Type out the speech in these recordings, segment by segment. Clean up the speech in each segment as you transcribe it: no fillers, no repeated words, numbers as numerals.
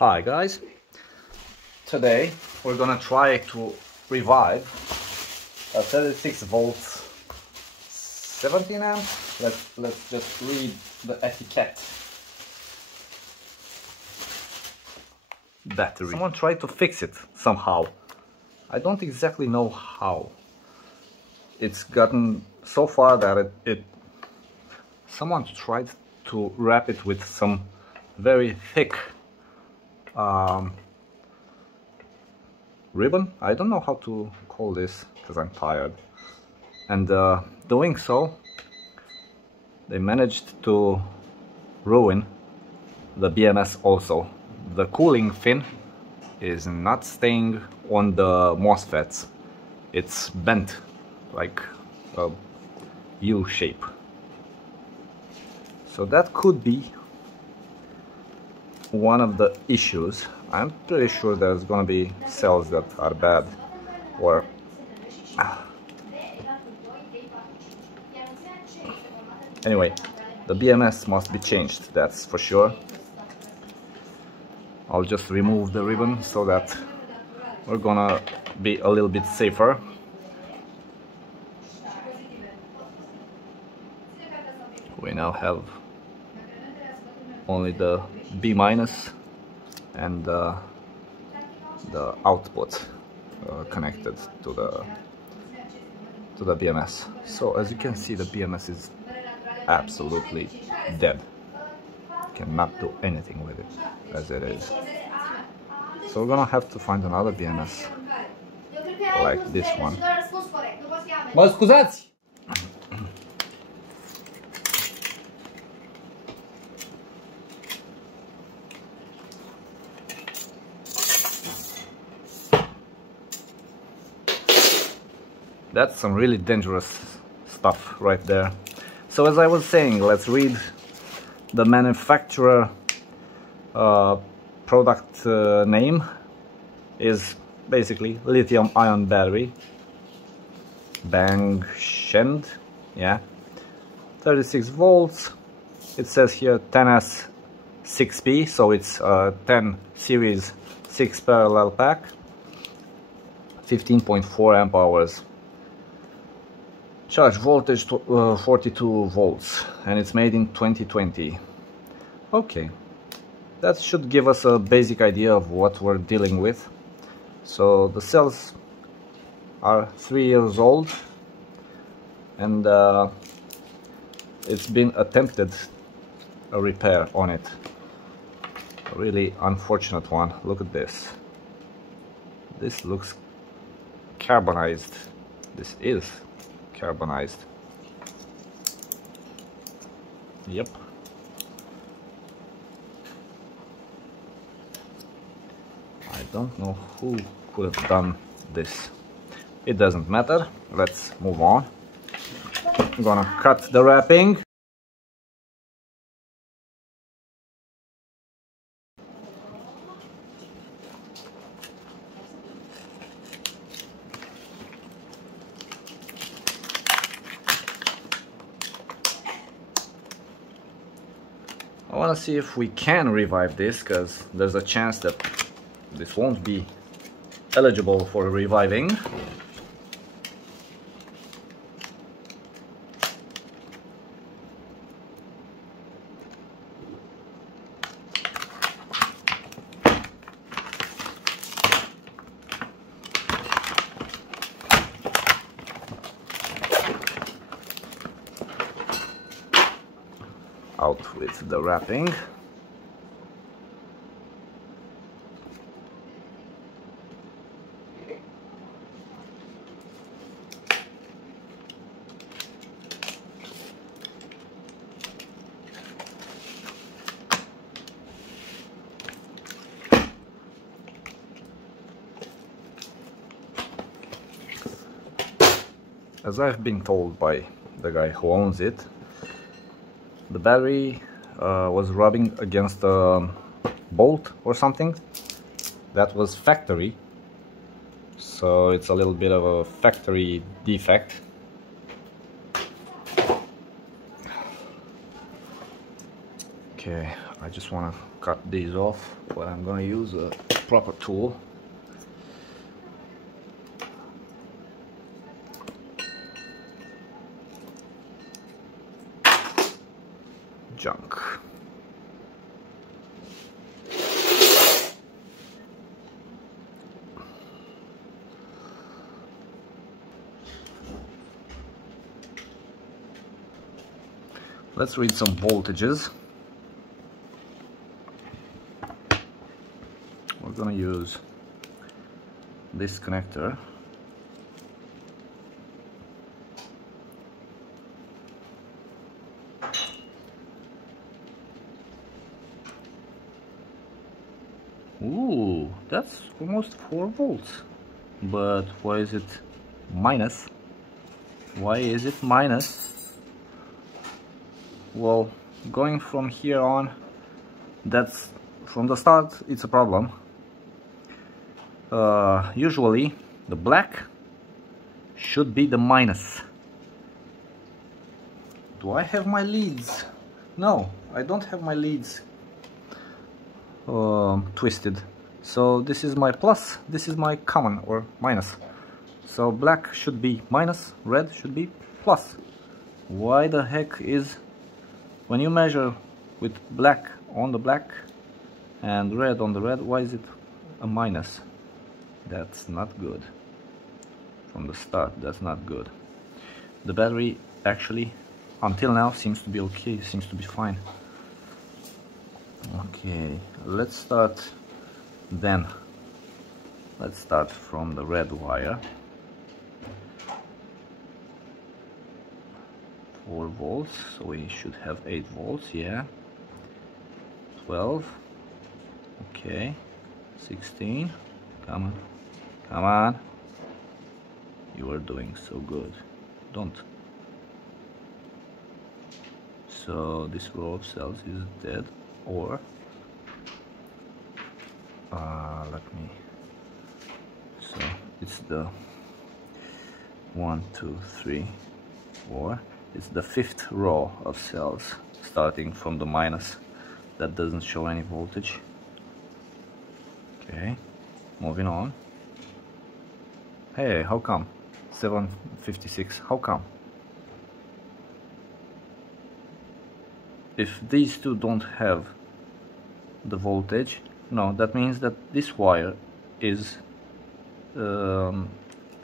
Hi guys, today we're gonna try to revive a 36 volts 17 amp. Let's just read the etiquette. Battery. Someone tried to fix it somehow. I don't exactly know how. It's gotten so far that someone tried to wrap it with some very thick ribbon. I don't know how to call this because I'm tired. And doing so, they managed to ruin the BMS also. The cooling fin is not staying on the MOSFETs. It's bent like a U shape. So that could be one of the issues. I'm pretty sure there's gonna be cells that are bad, or anyway, the BMS must be changed, that's for sure. I'll just remove the ribbon so that we're gonna be a little bit safer. We now have only the B- and the output connected to the BMS. So as you can see, the BMS is absolutely dead. Cannot do anything with it as it is. So we're gonna have to find another BMS like this one. Ma scusați! That's some really dangerous stuff right there. So as I was saying, let's read the manufacturer product name. Is basically lithium-ion battery, Bangshend, yeah, 36 volts. It says here 10S 6P, so it's 10 series 6 parallel pack, 15.4 amp hours. Charge voltage to 42 volts, and it's made in 2020. Okay, that should give us a basic idea of what we're dealing with. So the cells are 3 years old, and it's been attempted a repair on it. A really unfortunate one. Look at this. This looks carbonized. This is carbonized. Yep. I don't know who could have done this. It doesn't matter. Let's move on. I'm gonna cut the wrapping. I want to see if we can revive this, because there's a chance that this won't be eligible for reviving. Out with the wrapping. As I've been told by the guy who owns it, the battery was rubbing against a bolt or something that was factory, so it's a little bit of a factory defect. Okay, I just want to cut these off, but I'm gonna use a proper tool. Junk. Let's read some voltages. We're gonna use this connector. Ooh, that's almost 4 volts. But why is it minus? Why is it minus? Well, going from here on, that's from the start, it's a problem. Usually the black should be the minus. Do I have my leads? No, I don't have my leads twisted. So this is my plus, this is my common or minus. So black should be minus, red should be plus. Why the heck is, when you measure with black on the black and red on the red, why is it a minus? That's not good. From the start, that's not good. The battery actually, until now, seems to be okay, seems to be fine. Okay, let's start then. Let's start from the red wire. 4 volts, so we should have 8 volts, yeah. 12, okay. 16, come on, come on. You are doing so good. Don't. So this row of cells is dead, or let me. So it's the 1, 2, 3, 4. It's the 5th row of cells, starting from the minus. That doesn't show any voltage. Okay, moving on. Hey, how come? 756, how come? If these two don't have the voltage, no, that means that this wire is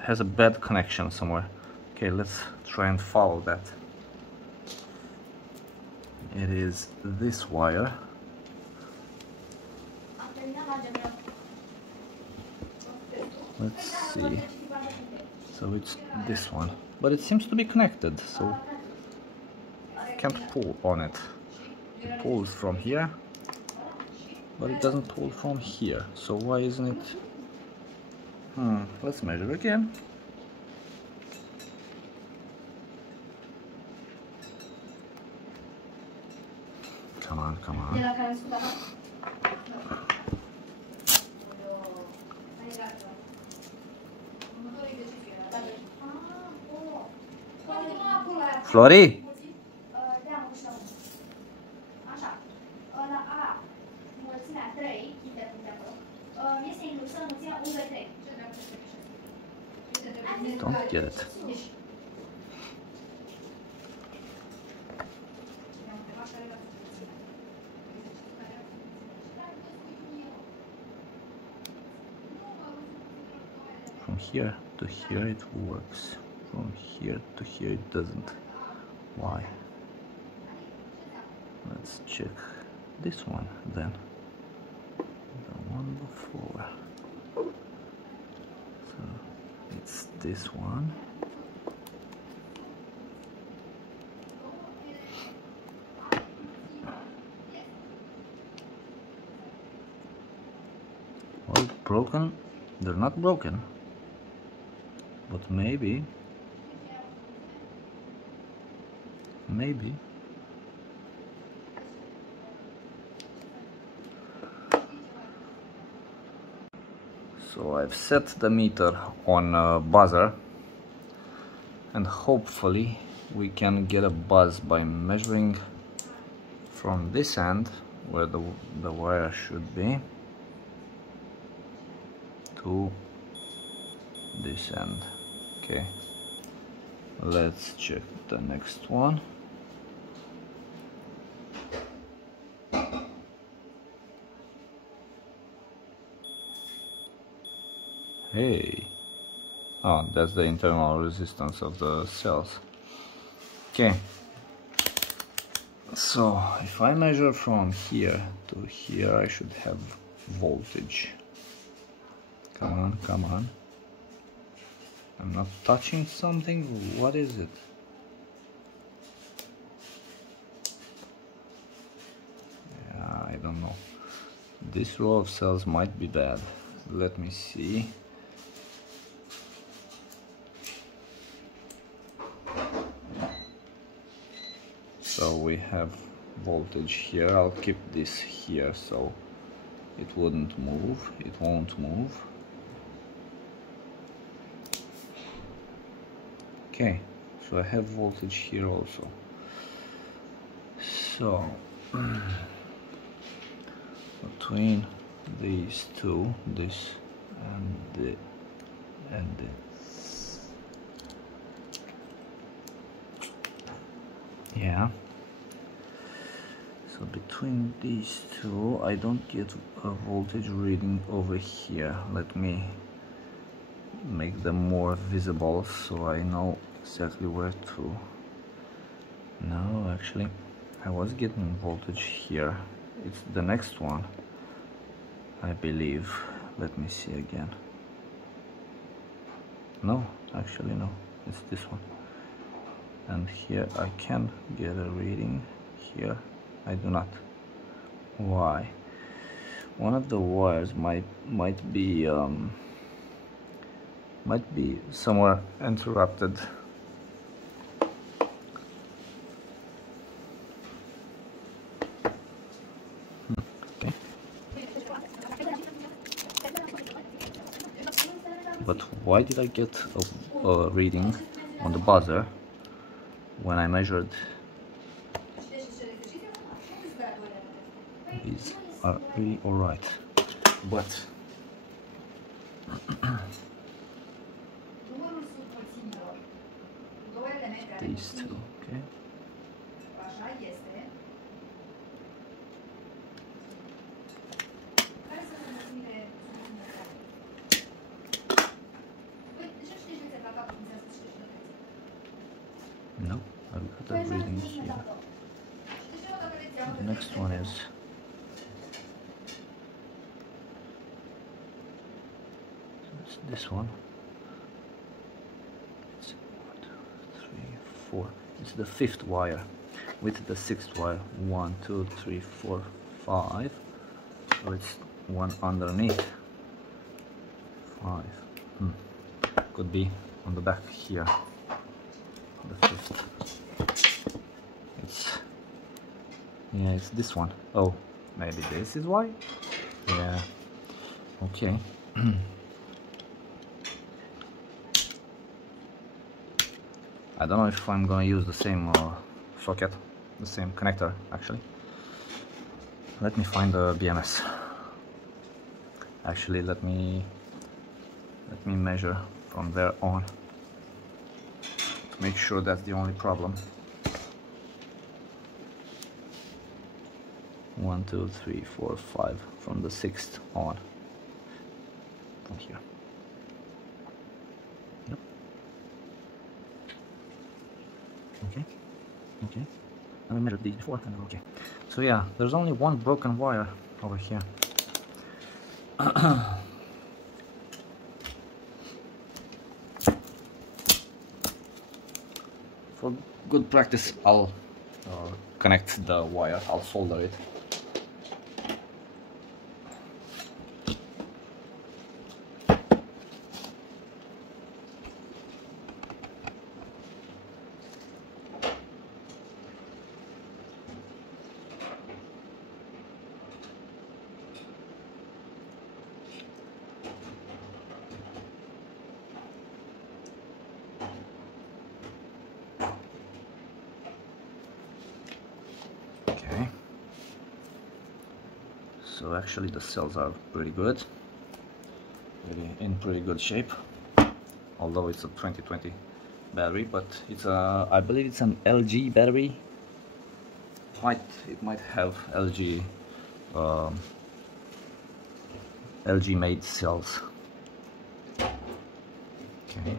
has a bad connection somewhere. Okay, let's try and follow that. It is this wire. Let's see. So it's this one, but it seems to be connected, so I can't pull on it. It pulls from here, but it doesn't pull from here. So why isn't it? Let's measure again. Come on, come on. Flori? Don't get it. From here to here it works. From here to here it doesn't. Why? Let's check this one then. The one before. So it's this one. Well, broken? They're not broken. But maybe. So I've set the meter on buzzer, and hopefully we can get a buzz by measuring from this end where the wire should be to this end. Okay, let's check the next one. Hey, oh, that's the internal resistance of the cells. Okay, so if I measure from here to here, I should have voltage. Come on, come on. I'm not touching something. What is it? Yeah, I don't know. This row of cells might be bad. Let me see. So we have voltage here. I'll keep this here so it wouldn't move. It won't move. Okay, so I have voltage here also. So between these two, this and this, yeah. So between these two, I don't get a voltage reading over here. Let me make them more visible so I know exactly where to. No, actually, I was getting voltage here. It's the next one, I believe. Let me see again. No, actually no, it's this one. And here I can get a reading. Here I do not. Why? One of the wires might be somewhere interrupted. Okay. But why did I get a reading on the buzzer when I measured? These are really alright, but these two, okay. No, I've got a reading here. The next one is this one. It's 1, 2, 3, 4. It's the 5th wire with the 6th wire. 1, 2, 3, 4, 5. So it's one underneath. 5. Could be on the back here. The 5th. It's this one. Oh, maybe this is why. Yeah. Okay. I don't know if I'm gonna use the same socket, the same connector actually. Let me find the BMS. Actually, let me measure from there on to make sure that's the only problem. 1, 2, 3, 4, 5 from the 6th on. From here. Yep. Okay. I measured these before and okay. So yeah, there's only one broken wire over here. For good practice, I'll connect the wire, I'll solder it. Okay. So actually the cells are pretty good, really in pretty good shape, although it's a 2020 battery, but it's a, I believe it's an LG battery. It might have LG LG made cells. Okay.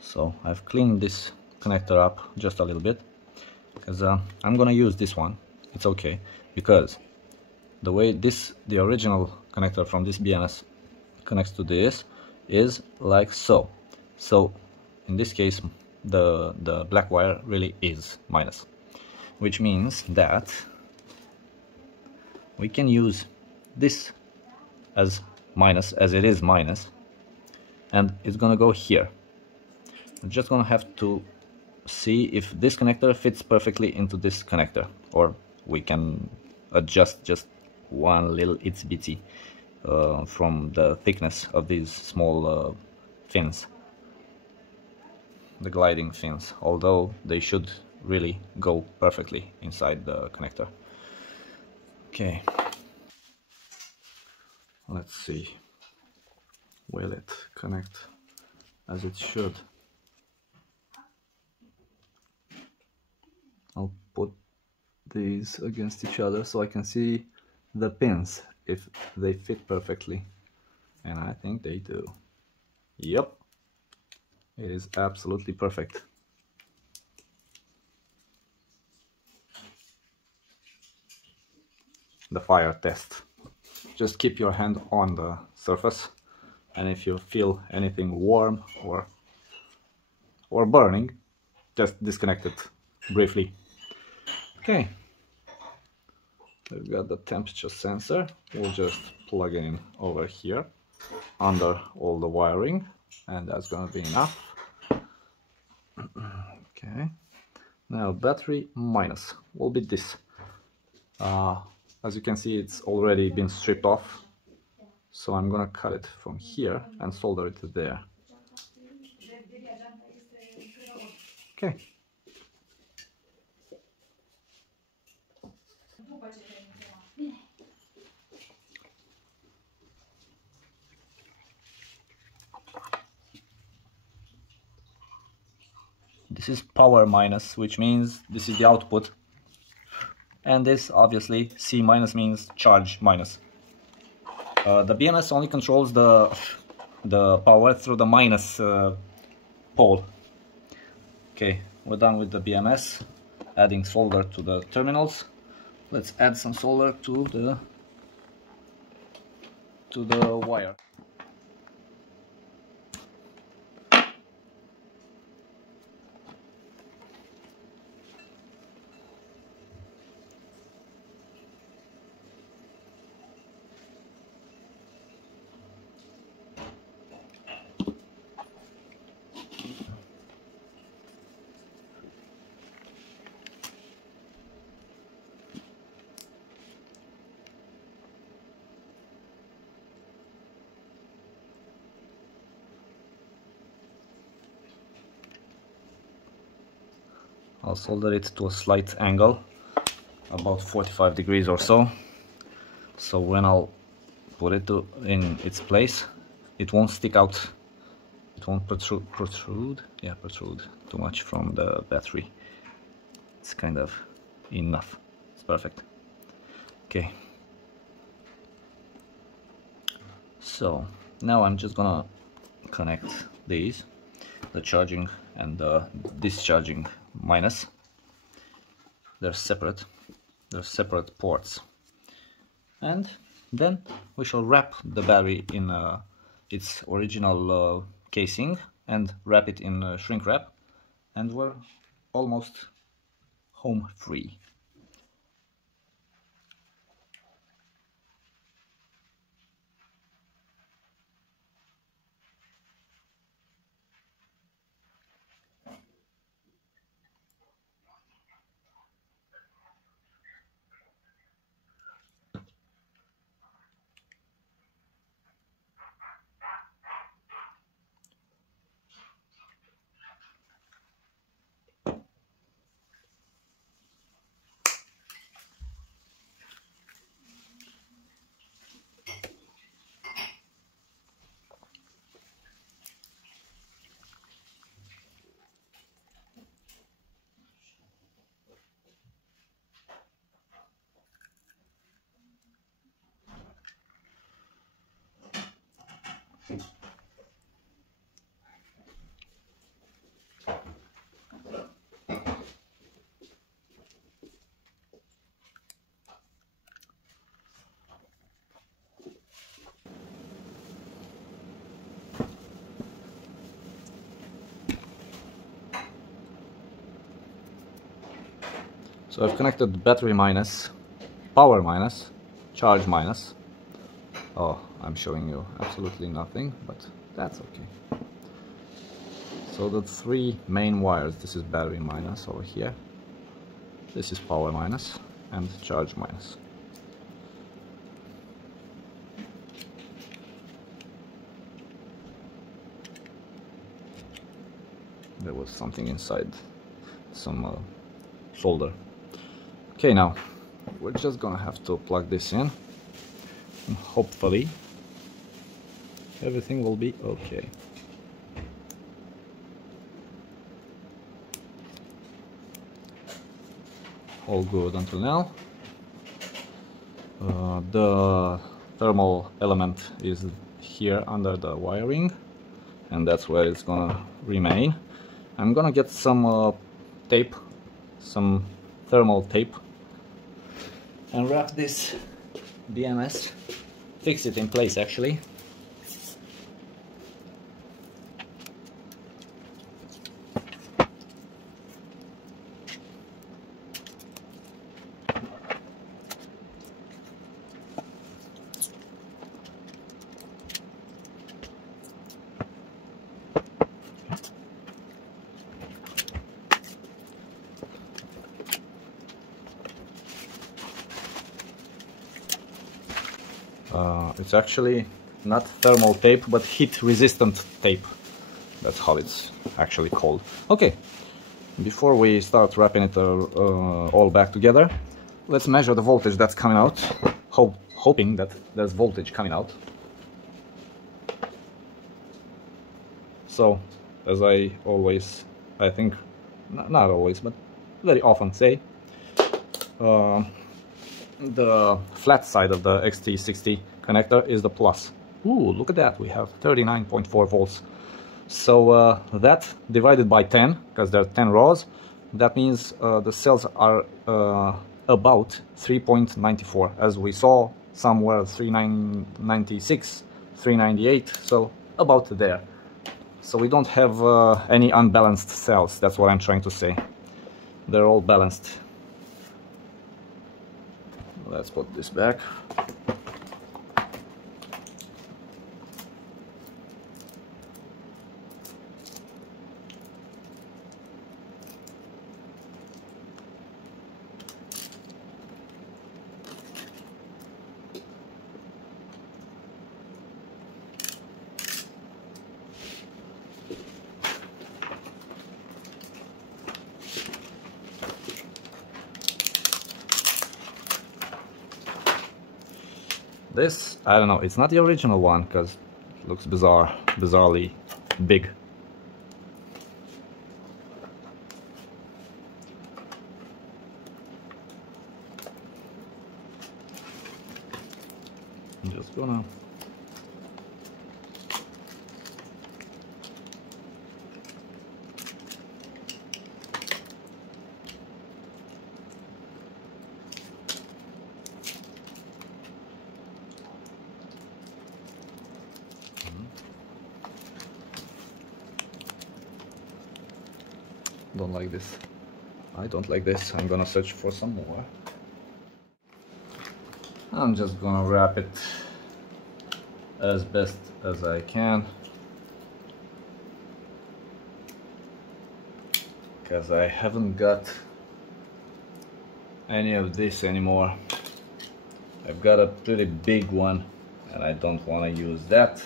So I've cleaned this connector up just a little bit because I'm gonna use this one. It's okay because the way the original connector from this BMS connects to this is like so. So in this case the black wire really is minus, which means that we can use this as minus, as it is minus, and it's gonna go here. We're just gonna have to see if this connector fits perfectly into this connector, or we can adjust just one little itsy bitsy from the thickness of these small fins, the gliding fins, although they should really go perfectly inside the connector. Okay, let's see, will it connect as it should? I'll put these against each other so I can see the pins if they fit perfectly, and I think they do. Yep, it is absolutely perfect. The fire test. Just keep your hand on the surface, and if you feel anything warm or burning, just disconnect it briefly. Okay, we've got the temperature sensor. We'll just plug it in over here under all the wiring, and that's gonna be enough. Okay, now battery minus will be this. As you can see, it's already been stripped off, so I'm gonna cut it from here and solder it there. Okay. This is power minus, which means this is the output, and this obviously C minus means charge minus. The BMS only controls the power through the minus pole. Okay, we're done with the BMS, adding solder to the terminals. Let's add some solder to the wire. I'll solder it to a slight angle, about 45 degrees or so. So when I'll put it in its place, it won't stick out. It won't protrude. Yeah, protrude too much from the battery. It's kind of enough. It's perfect. Okay. So now I'm just gonna connect these, the charging and the discharging minus. They're separate ports, and then we shall wrap the battery in its original casing and wrap it in shrink wrap, and we're almost home free. So I've connected battery minus, power minus, charge minus. Oh, I'm showing you absolutely nothing, but that's okay. So the three main wires, this is battery minus over here, this is power minus, and charge minus. There was something inside, some solder. Okay, now we're just gonna have to plug this in, and hopefully everything will be okay. All good until now. The thermal element is here under the wiring, and that's where it's gonna remain. I'm gonna get some tape, some thermal tape, and wrap this BMS, fix it in place actually. It's actually not thermal tape, but heat resistant tape. That's how it's actually called. Okay, before we start wrapping it all back together, let's measure the voltage that's coming out, hoping that there's voltage coming out. So, as I always, I think, not always, but very often say, the flat side of the XT60 connector is the plus. Ooh, look at that, we have 39.4 volts. So that divided by 10, because there are 10 rows, that means the cells are about 3.94. As we saw, somewhere 396, 398, so about there. So we don't have any unbalanced cells, that's what I'm trying to say. They're all balanced. Let's put this back. This, I don't know, it's not the original one because it looks bizarrely big. I'm just gonna don't like this. I don't like this. I'm gonna search for some more. I'm just gonna wrap it as best as I can, because I haven't got any of this anymore. I've got a pretty big one and I don't want to use that.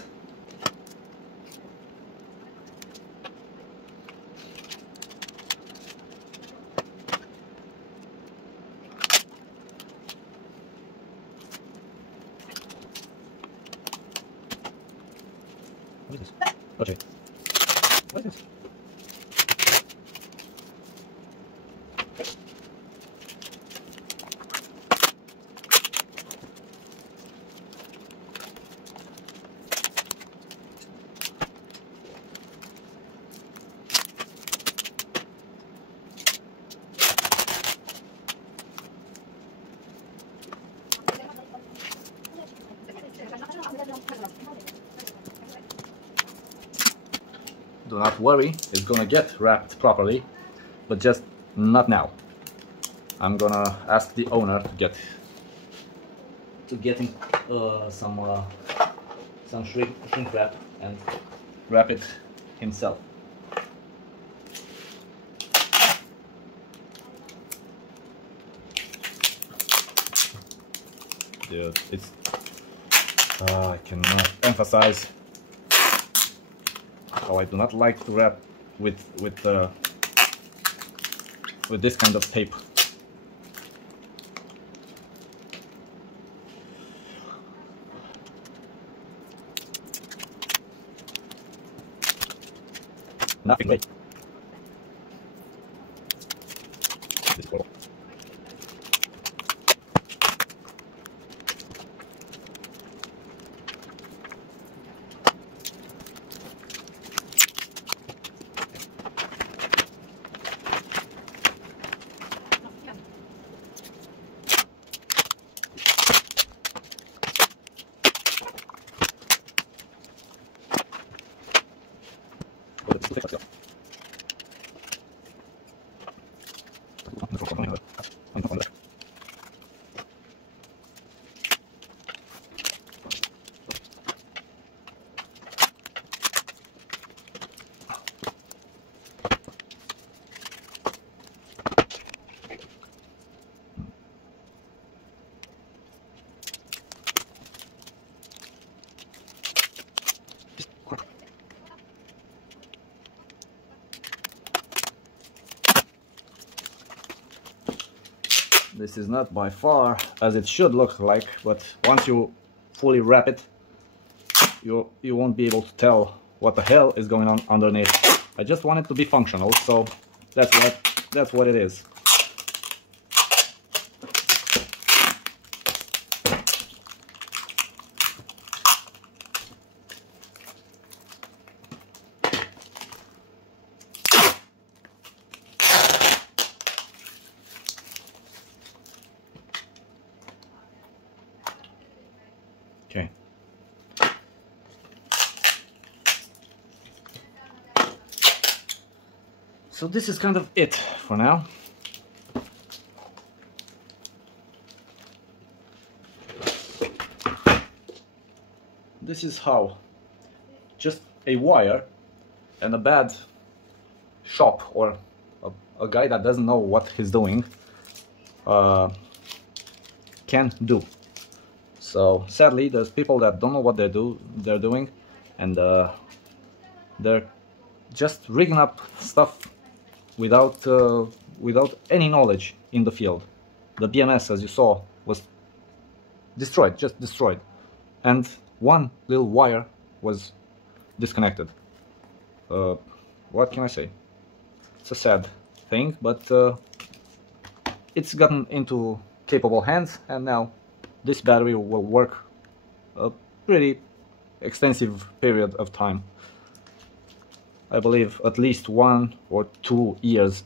What is this? Okay. What is this? Do not worry, it's gonna get wrapped properly, but just not now. I'm gonna ask the owner to get him some shrink wrap and wrap it himself. Dude, it's I cannot emphasize how I do not like to wrap with this kind of tape. Nothing great. This is not by far as it should look like, but once you fully wrap it, you won't be able to tell what the hell is going on underneath. I just want it to be functional, so that's what it is. Okay. So this is kind of it for now. This is how just a wire and a bad shop or a guy that doesn't know what he's doing can do. So sadly, there's people that don't know what they're doing, and they're just rigging up stuff without any knowledge in the field. The BMS, as you saw, was destroyed, just destroyed, and one little wire was disconnected. What can I say? It's a sad thing, but it's gotten into capable hands, and now this battery will work a pretty extensive period of time. I believe at least 1 or 2 years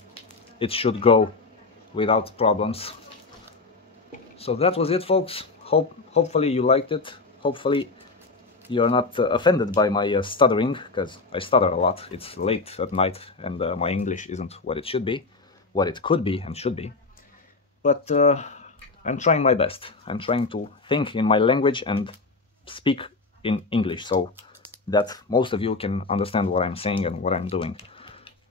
it should go without problems. So that was it, folks. Hopefully you liked it. Hopefully you're not offended by my stuttering, because I stutter a lot. It's late at night and my English isn't what it should be, what it could be and should be. But I'm trying my best. I'm trying to think in my language and speak in English so that most of you can understand what I'm saying and what I'm doing.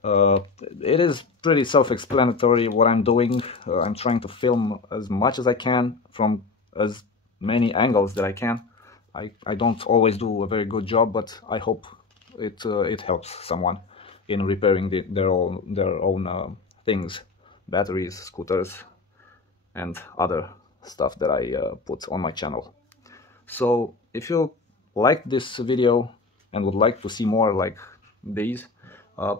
It is pretty self-explanatory what I'm doing. I'm trying to film as much as I can from as many angles that I can. I don't always do a very good job, but I hope it helps someone in repairing their own things, batteries, scooters, and other stuff that I put on my channel. So if you liked this video and would like to see more like these,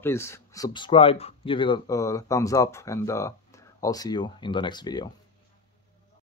please subscribe, give it a thumbs up, and I'll see you in the next video.